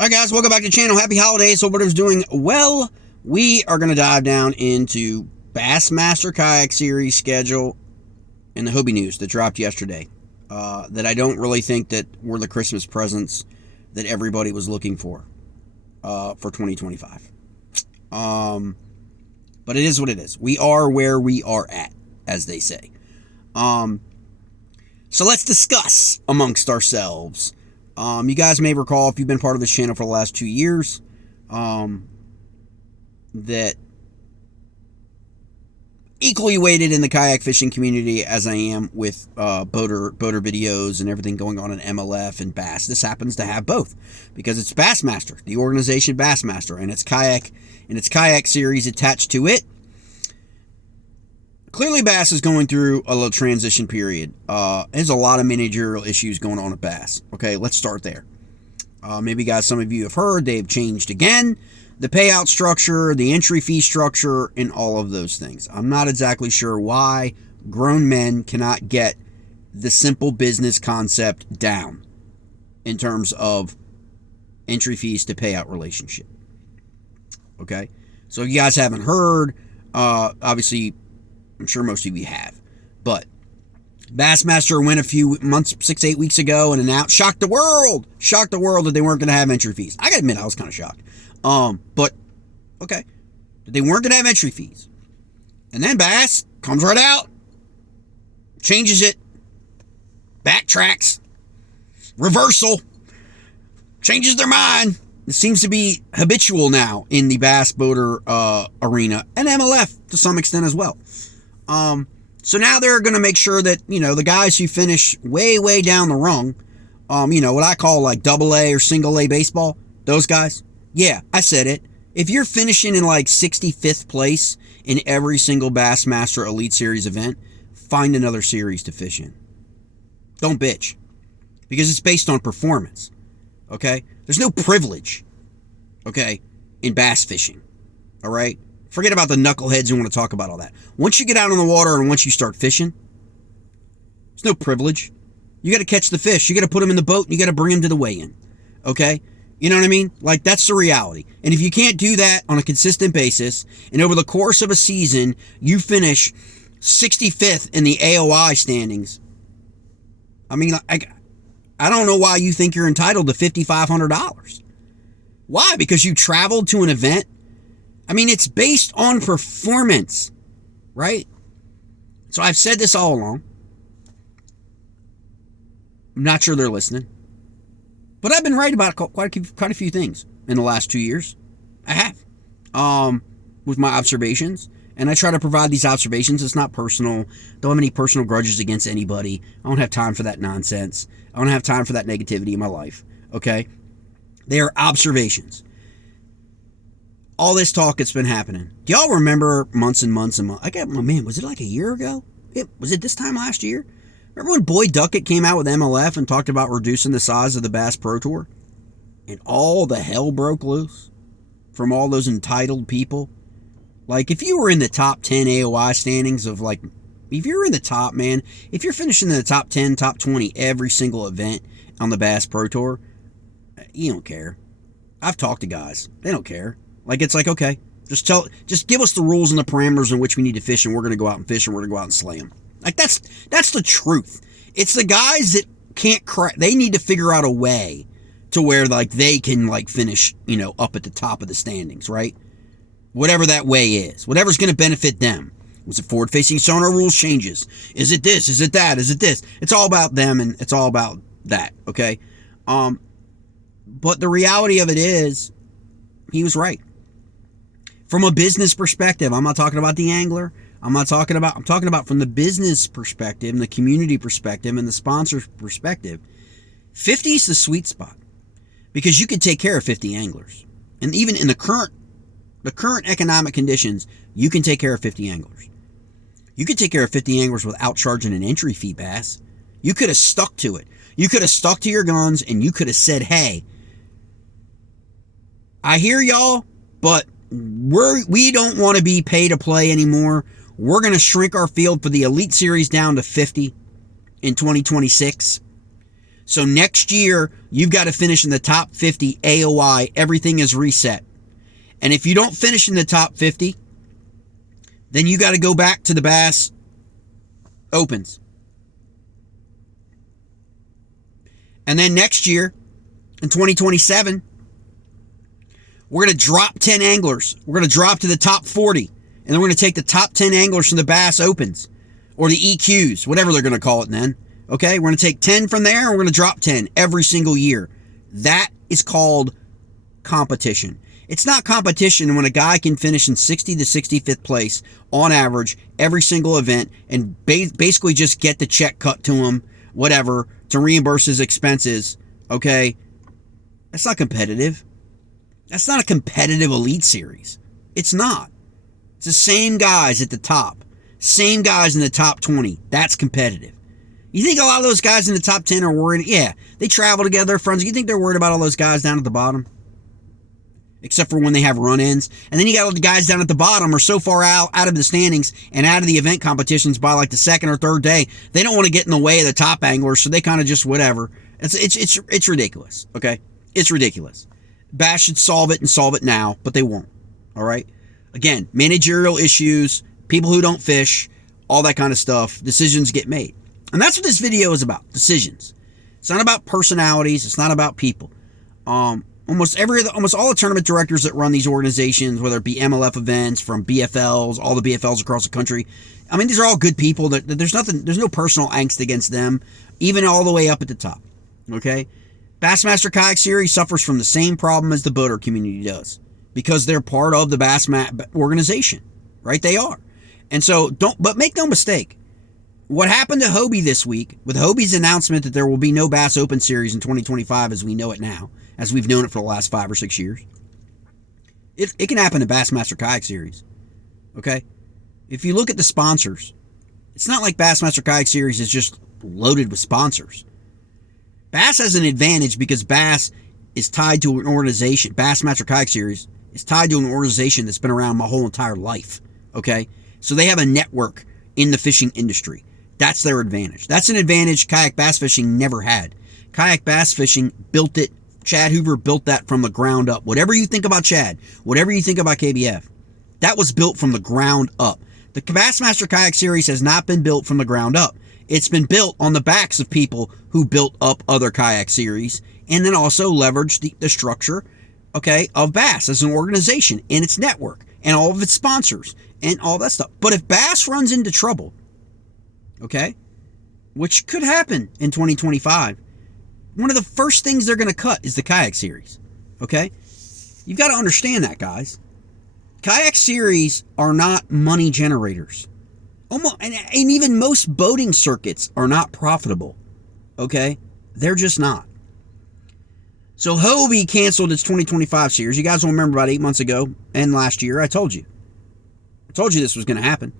Alright guys, welcome back to the channel. Happy holidays. Hope everyone's doing well. We are going to dive down into Bassmaster Kayak Series schedule and the Hobie news that dropped yesterday. That I don't really think that were the Christmas presents that everybody was looking for 2025. But it is what it is. We are where we are at, as they say. So let's discuss amongst ourselves. You guys may recall, if you've been part of this channel for the last 2 years, that equally weighted in the kayak fishing community as I am with boater videos and everything going on in MLF and Bass. This happens to have both because it's Bassmaster, the organization Bassmaster, and its kayak series attached to it. Clearly, Bass is going through a little transition period. There's a lot of managerial issues going on at Bass. Okay, let's start there. Maybe, guys, some of you have heard they've changed again the payout structure, the entry fee structure, and all of those things. I'm not exactly sure why grown men cannot get the simple business concept down in terms of entry fees to payout relationship. Okay, so if you guys haven't heard, obviously, I'm sure most of you have, but Bassmaster went a few months, 6-8 weeks ago, and announced, shocked the world that they weren't going to have entry fees. I gotta admit, I was kind of shocked. But okay, that they weren't going to have entry fees, and then Bass comes right out, changes it, backtracks, reversal, changes their mind. It seems to be habitual now in the bass boater arena and MLF to some extent as well. So now they're going to make sure that, the guys who finish way down the rung, what I call like AA or single A baseball, those guys. Yeah, I said it. If you're finishing in like 65th place in every single Bassmaster Elite Series event, find another series to fish in. Don't bitch. Because it's based on performance. Okay? There's no privilege. Okay? In bass fishing. All right? Forget about the knuckleheads who want to talk about all that. Once you get out on the water and once you start fishing, there's no privilege. You got to catch the fish. You got to put them in the boat and you got to bring them to the weigh-in. Okay? You know what I mean? Like, that's the reality. And if you can't do that on a consistent basis, and over the course of a season, you finish 65th in the AOI standings, I mean, I don't know why you think you're entitled to $5,500. Why? Because you traveled to an event? I mean, it's based on performance, right? So I've said this all along. I'm not sure they're listening. But I've been right about quite a few things in the last 2 years. I have. With my observations. And I try to provide these observations. It's not personal. Don't have any personal grudges against anybody. I don't have time for that nonsense. I don't have time for that negativity in my life. Okay? They are observations. All this talk that's been happening. Do y'all remember months and months and months? Was it like a year ago? Was it this time last year? Remember when Boyd Duckett came out with MLF and talked about reducing the size of the Bass Pro Tour? And all the hell broke loose from all those entitled people? Like, if you were in the top 10 AOI standings of, like, if you're in the top, man, if you're finishing in the top 10, top 20 every single event on the Bass Pro Tour, you don't care. I've talked to guys. They don't care. Like, it's like, okay, just give us the rules and the parameters in which we need to fish, and we're going to go out and fish, and we're going to go out and slay them. Like, that's the truth. It's the guys that can't crack. They need to figure out a way to where, like, they can, like, finish, up at the top of the standings, right? Whatever that way is. Whatever's going to benefit them. Was it forward-facing sonar rules changes? Is it this? Is it that? Is it this? It's all about them, and it's all about that, okay? But the reality of it is, he was right. From a business perspective, I'm not talking about the angler. I'm talking about from the business perspective and the community perspective and the sponsor perspective. 50 is the sweet spot because you can take care of 50 anglers. And even in the current economic conditions, you can take care of 50 anglers. You could take care of 50 anglers without charging an entry fee, Bass. You could have stuck to it. You could have stuck to your guns and you could have said, hey, I hear y'all, but we don't want to be pay to play anymore. We're going to shrink our field for the Elite Series down to 50 in 2026. So next year, you've got to finish in the top 50 AOI. Everything is reset. And if you don't finish in the top 50, then you got to go back to the Bass Opens. And then next year, in 2027, we're going to drop 10 anglers. We're going to drop to the top 40. And then we're going to take the top 10 anglers from the Bass Opens. Or the EQs, whatever they're going to call it then. Okay, we're going to take 10 from there, and we're going to drop 10 every single year. That is called competition. It's not competition when a guy can finish in 60 to 65th place on average every single event and basically just get the check cut to him, whatever, to reimburse his expenses. Okay, that's not competitive. That's not a competitive elite series. It's not. It's the same guys at the top. Same guys in the top 20. That's competitive. You think a lot of those guys in the top 10 are worried? Yeah, they travel together, they're friends. You think they're worried about all those guys down at the bottom? Except for when they have run-ins. And then you got all the guys down at the bottom are so far out of the standings and out of the event competitions by like the second or third day, they don't want to get in the way of the top anglers, so they kind of just whatever. It's ridiculous, okay? It's ridiculous. Bass should solve it and solve it now, but they won't, all right? Again, managerial issues, people who don't fish, all that kind of stuff, decisions get made. And that's what this video is about, decisions. It's not about personalities. It's not about people. Almost all the tournament directors that run these organizations, whether it be MLF events, from BFLs, all the BFLs across the country, I mean, these are all good people. There's no personal angst against them, even all the way up at the top. Okay? Bassmaster Kayak Series suffers from the same problem as the boater community does, because they're part of the Bassmaster organization, right? They are. And so, but make no mistake, what happened to Hobie this week, with Hobie's announcement that there will be no Bass Open Series in 2025 as we know it now, as we've known it for the last 5 or 6 years, it can happen to Bassmaster Kayak Series. Okay? If you look at the sponsors, it's not like Bassmaster Kayak Series is just loaded with sponsors. Bass has an advantage because Bass is tied to an organization. Bassmaster Kayak Series is tied to an organization that's been around my whole entire life. Okay? So they have a network in the fishing industry. That's their advantage. That's an advantage kayak bass fishing never had. Kayak bass fishing built it. Chad Hoover built that from the ground up. Whatever you think about Chad, whatever you think about KBF, that was built from the ground up. The Bassmaster Kayak Series has not been built from the ground up. It's been built on the backs of people who built up other kayak series and then also leveraged the structure, okay, of Bass as an organization and its network and all of its sponsors and all that stuff. But if Bass runs into trouble, okay, which could happen in 2025, one of the first things they're going to cut is the Kayak Series, okay? You've got to understand that, guys. Kayak Series are not money generators. And even most boating circuits are not profitable, okay? They're just not. So Hobie canceled its 2025 series. You guys will remember about 8 months ago and last year, I told you this was going to happen.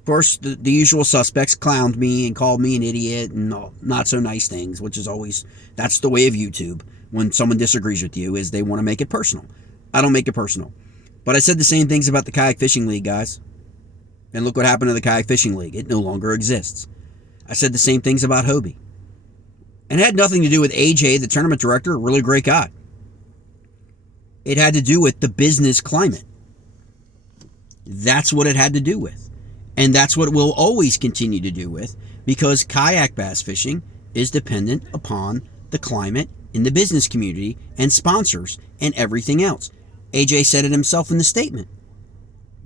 Of course, the usual suspects clowned me and called me an idiot and not so nice things, which is always, that's the way of YouTube. When someone disagrees with you, is they want to make it personal. I don't make it personal. But I said the same things about the Kayak Fishing League, guys. And look what happened to the Kayak Fishing League. It no longer exists. I said the same things about Hobie. And it had nothing to do with AJ, the tournament director, a really great guy. It had to do with the business climate. That's what it had to do with. And that's what we'll always continue to do with, because kayak bass fishing is dependent upon the climate in the business community and sponsors and everything else. AJ said it himself in the statement.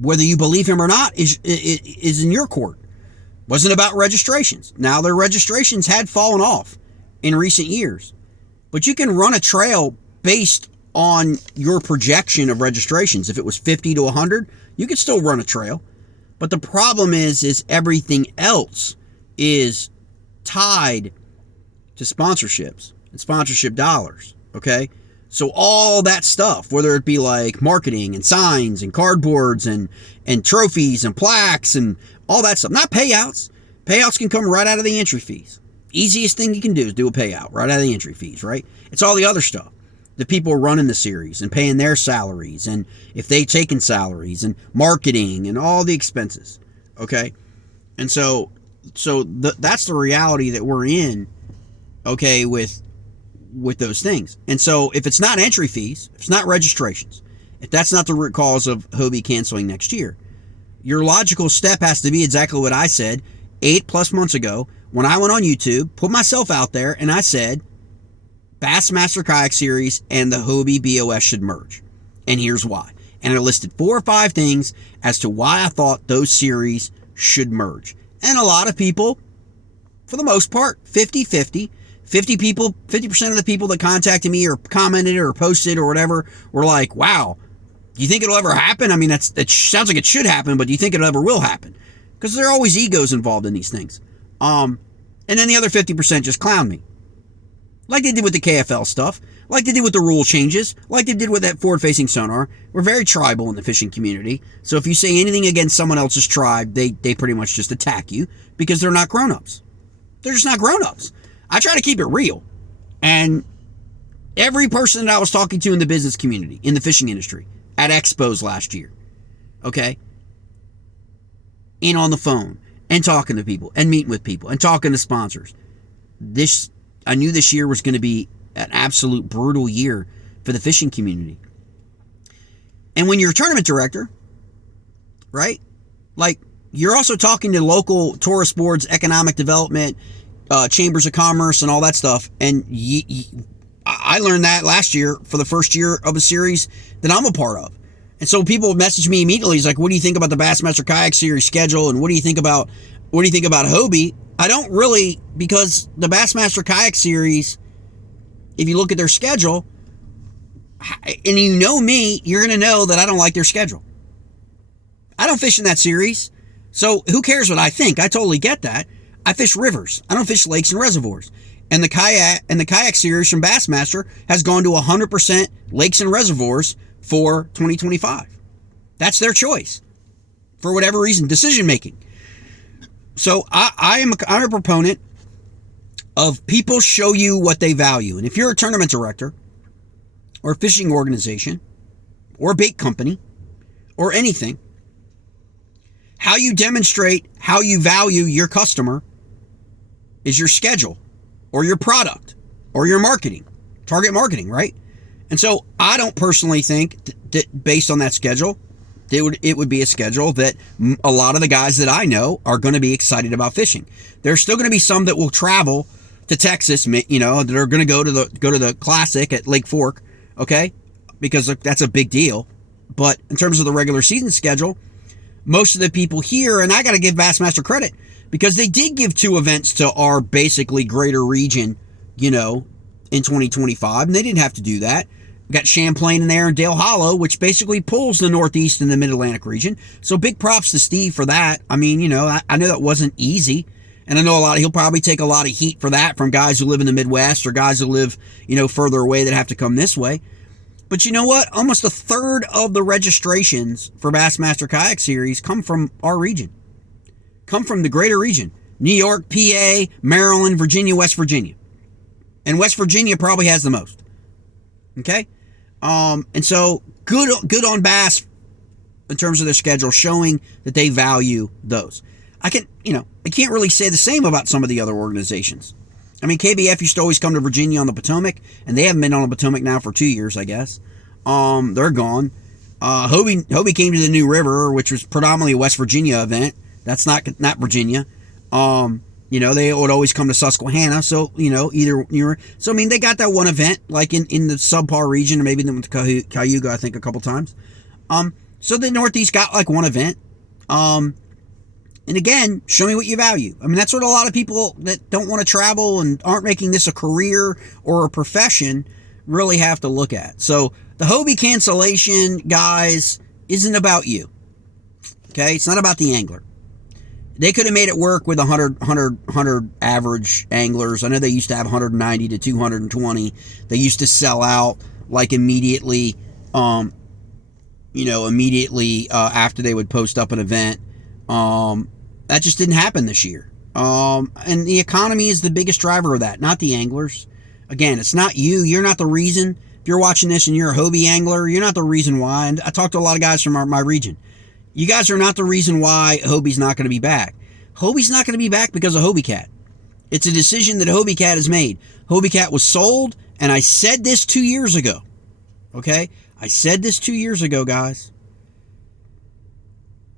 Whether you believe him or not is in your court. Wasn't about registrations. Now, their registrations had fallen off in recent years. But you can run a trail based on your projection of registrations. If it was 50 to 100, you could still run a trail. But the problem is everything else is tied to sponsorships and sponsorship dollars, okay? So all that stuff, whether it be like marketing and signs and cardboards and trophies and plaques and all that stuff, not payouts. Payouts can come right out of the entry fees. Easiest thing you can do is do a payout right out of the entry fees, right? It's all the other stuff. The people running the series and paying their salaries, and if they taken salaries and marketing and all the expenses, okay? And so that's the reality that we're in, okay, with with those things. And so if it's not entry fees, if it's not registrations, if that's not the root cause of Hobie canceling next year, your logical step has to be exactly what I said 8+ months ago when I went on YouTube, put myself out there, and I said Bassmaster Kayak Series and the Hobie BOS should merge. And here's why. And I listed 4 or 5 things as to why I thought those series should merge. And a lot of people, for the most part, 50-50, 50% of the people that contacted me or commented or posted or whatever were like, wow, do you think it'll ever happen? I mean, it sounds like it should happen, but do you think it ever will happen? Because there are always egos involved in these things. And then the other 50% just clown me. Like they did with the KFL stuff, like they did with the rule changes, like they did with that forward-facing sonar. We're very tribal in the fishing community. So if you say anything against someone else's tribe, they pretty much just attack you because they're not grown-ups. They're just not grown-ups. I try to keep it real. And every person that I was talking to in the business community, in the fishing industry, at expos last year, okay, in on the phone, and talking to people, and meeting with people, and talking to sponsors. I knew this year was going to be an absolute brutal year for the fishing community. And when you're a tournament director, right, like, you're also talking to local tourist boards, economic development, chambers of commerce, and all that stuff. And I learned that last year for the first year of a series that I'm a part of. And so people message me immediately. He's like, what do you think about the Bassmaster Kayak Series schedule? And what do you think about Hobie? I don't really, because the Bassmaster Kayak Series, if you look at their schedule, and you know me, you're going to know that I don't like their schedule. I don't fish in that series. So who cares what I think? I totally get that. I fish rivers. I don't fish lakes and reservoirs. And the kayak series from Bassmaster has gone to 100% lakes and reservoirs for 2025. That's their choice. For whatever reason, decision making. So I'm a proponent of people show you what they value. And if you're a tournament director or a fishing organization or a bait company or anything, how you demonstrate how you value your customer is your schedule or your product or your marketing, target marketing, right? And so I don't personally think that based on that schedule, it would be a schedule that a lot of the guys that I know are going to be excited about fishing. There's still going to be some that will travel to Texas, you know, that are going to go to the Classic at Lake Fork, okay? Because that's a big deal. But in terms of the regular season schedule, most of the people here, and I got to give Bassmaster credit, because they did give 2 events to our basically greater region, you know, in 2025, and they didn't have to do that. We got Champlain in there and Dale Hollow, which basically pulls the Northeast and the Mid-Atlantic region. So big props to Steve for that. I mean, you know, I know that wasn't easy. And I know he'll probably take a lot of heat for that from guys who live in the Midwest or guys who live, you know, further away that have to come this way. But you know what? Almost a third of the registrations for Bassmaster Kayak Series come from our region. Come from the greater region. New York, PA, Maryland, Virginia, West Virginia. And West Virginia probably has the most. Okay? And so good on Bass in terms of their schedule, showing that they value those. I can't really say the same about some of the other organizations. I mean, KBF used to always come to Virginia on the Potomac, and they haven't been on the Potomac now for 2 years, I guess. They're gone. Hobie came to the New River, which was predominantly a West Virginia event. That's not Virginia. You know, they would always come to Susquehanna. So, you know, so I mean, they got that one event, like in the subpar region, or maybe they went to Cayuga, I think, a couple times. So the Northeast got like one event. And again, show me what you value. I mean, that's what a lot of people that don't want to travel and aren't making this a career or a profession really have to look at. So the Hobie cancellation, guys, isn't about you. Okay? It's not about the angler. They could have made it work with 100 average anglers. I know they used to have 190 to 220. They used to sell out like immediately, after they would post up an event. That just didn't happen this year. And the economy is the biggest driver of that, not the anglers. Again, it's not you. You're not the reason. If you're watching this and you're a Hobie angler, you're not the reason why. And I talked to a lot of guys from my region. You guys are not the reason why Hobie's not going to be back. Hobie's not going to be back because of Hobie Cat. It's a decision that Hobie Cat has made. Hobie Cat was sold And I said this 2 years ago. Okay? I said this 2 years ago, guys.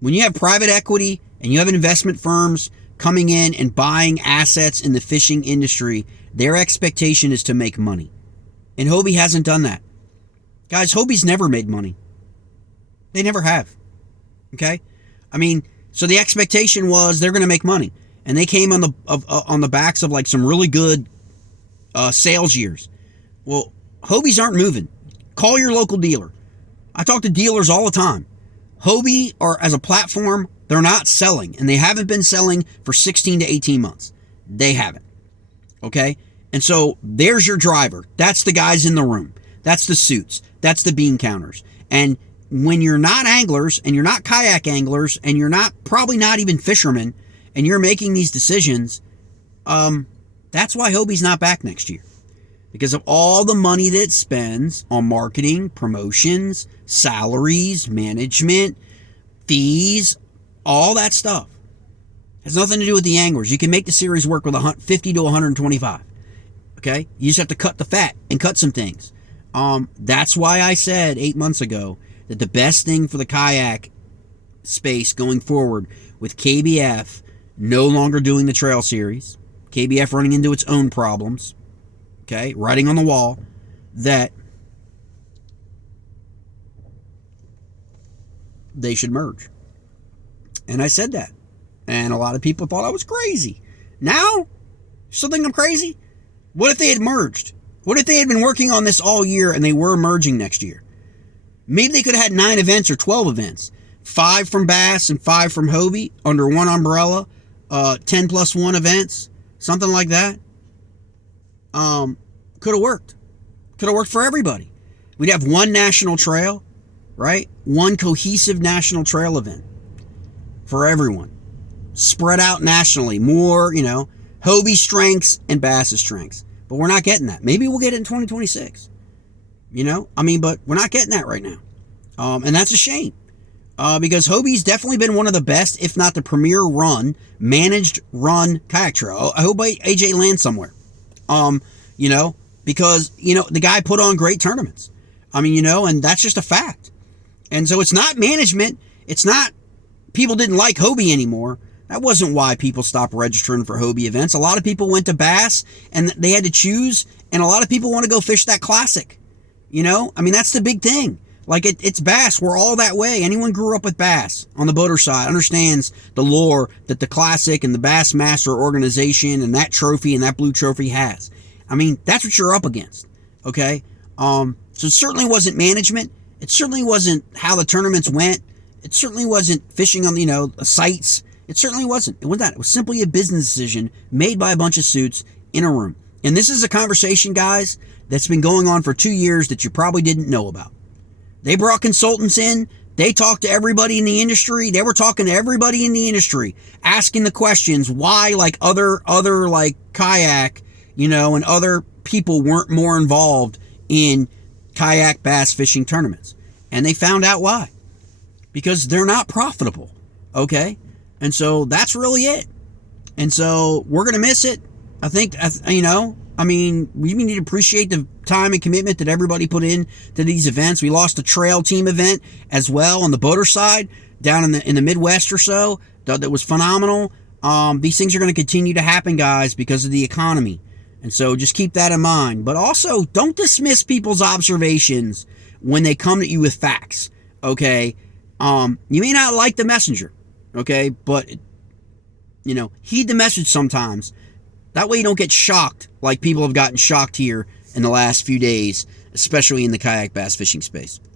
When you have private equity and you have investment firms coming in and buying assets in the fishing industry, their expectation is to make money. And Hobie hasn't done that. Guys, Hobie's never made money. They never have. Okay? I mean, so the expectation was they're going to make money. And they came on the backs of like some really good sales years. Well, Hobies aren't moving. Call your local dealer. I talk to dealers all the time. Hobie, or as a platform, they're not selling. And they haven't been selling for 16 to 18 months. They haven't. Okay? And so there's your driver. That's the guys in the room. That's the suits. That's the bean counters. And when you're not anglers and you're not kayak anglers and you're probably not even fishermen and you're making these decisions, that's why Hobie's not back next year. Because of all the money that it spends on marketing, promotions, salaries, management, fees, all that stuff. It has nothing to do with the anglers. You can make the series work with 50 to 125. Okay? You just have to cut the fat and cut some things. That's why I said 8 months ago that the best thing for the kayak space going forward with KBF no longer doing the trail series, KBF running into its own problems, okay, writing on the wall, that they should merge. And I said that. And a lot of people thought I was crazy. Now, still think I'm crazy? What if they had merged? What if they had been working on this all year and they were merging next year? Maybe they could have had 9 events or 12 events. 5 from Bass and 5 from Hobie under one umbrella. 10 plus 1 events. Something like that. Could have worked. Could have worked for everybody. We'd have one national trail, right? One cohesive national trail event for everyone. Spread out nationally. More, Hobie strengths and Bass's strengths. But we're not getting that. Maybe we'll get it in 2026. But we're not getting that right now. And that's a shame. Because Hobie's definitely been one of the best, if not the premier managed run kayak trail. I hope AJ lands somewhere. Because, the guy put on great tournaments. And that's just a fact. And so it's not management. It's not people didn't like Hobie anymore. That wasn't why people stopped registering for Hobie events. A lot of people went to Bass and they had to choose. And a lot of people want to go fish that classic. That's the big thing. Like it's Bass. We're all that way. Anyone grew up with Bass on the boater side understands the lore that the classic and the Bassmaster organization and that trophy and that blue trophy has. That's what you're up against. Okay. So it certainly wasn't management. It certainly wasn't how the tournaments went. It certainly wasn't fishing on, the sites. It certainly wasn't. It wasn't that. It was simply a business decision made by a bunch of suits in a room. And this is a conversation, guys, that's been going on for 2 years that you probably didn't know about. They brought consultants in. They talked to everybody in the industry. They were talking to everybody in the industry, asking the questions why, like other like kayak, and other people weren't more involved in kayak bass fishing tournaments. And they found out why. Because they're not profitable. Okay? And so that's really it. And so we're going to miss it. I think, we need to appreciate the time and commitment that everybody put in to these events. We lost a trail team event as well on the boater side down in the Midwest or so. That was phenomenal. These things are going to continue to happen, guys, because of the economy. And so just keep that in mind. But also, don't dismiss people's observations when they come to you with facts. Okay? You may not like the messenger. Okay? But, heed the message sometimes. That way you don't get shocked like people have gotten shocked here in the last few days, especially in the kayak bass fishing space.